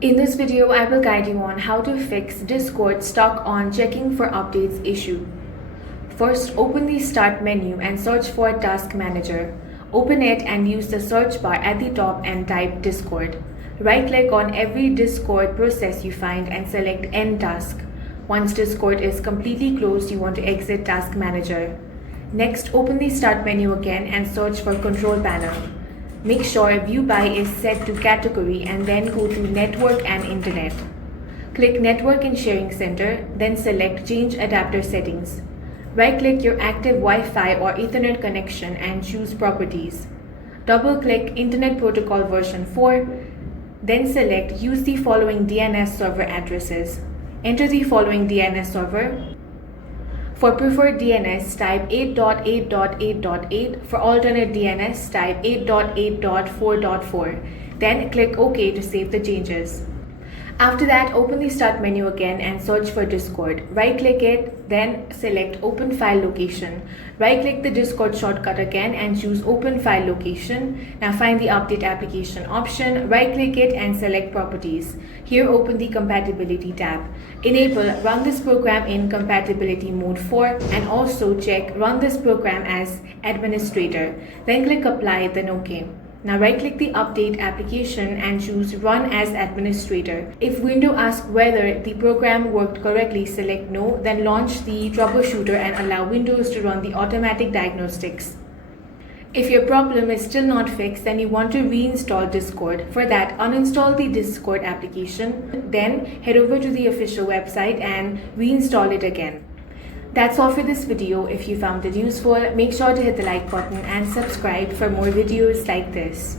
In this video, I will guide you on how to fix Discord stuck on checking for updates issue. First, open the Start menu and search for Task Manager. Open it and use the search bar at the top and type Discord. Right-click on every Discord process you find and select End Task. Once Discord is completely closed, you want to exit Task Manager. Next, open the Start menu again and search for Control Panel. Make sure View By is set to Category and then go to Network and Internet. Click Network and Sharing Center, then select Change Adapter Settings. Right-click your active Wi-Fi or Ethernet connection and choose Properties. Double-click Internet Protocol version 4, then select Use the following DNS server addresses. Enter the following DNS server. For preferred DNS, type 8.8.8.8. For alternate DNS, type 8.8.4.4. Then click OK to save the changes. After that, open the Start menu again and search for Discord. Right-click it, then select Open File Location. Right-click the Discord shortcut again and choose Open File Location. Now find the Update Application option, right-click it and select Properties. Here, open the Compatibility tab. Enable Run this program in Compatibility Mode 4 and also check Run this program as Administrator. Then click Apply, then OK. Now right-click the Update application and choose Run as Administrator. If Windows asks whether the program worked correctly, select No, then launch the Troubleshooter and allow Windows to run the automatic diagnostics. If your problem is still not fixed, then you want to reinstall Discord. For that, uninstall the Discord application, then head over to the official website and reinstall it again. That's all for this video. If you found it useful, make sure to hit the like button and subscribe for more videos like this.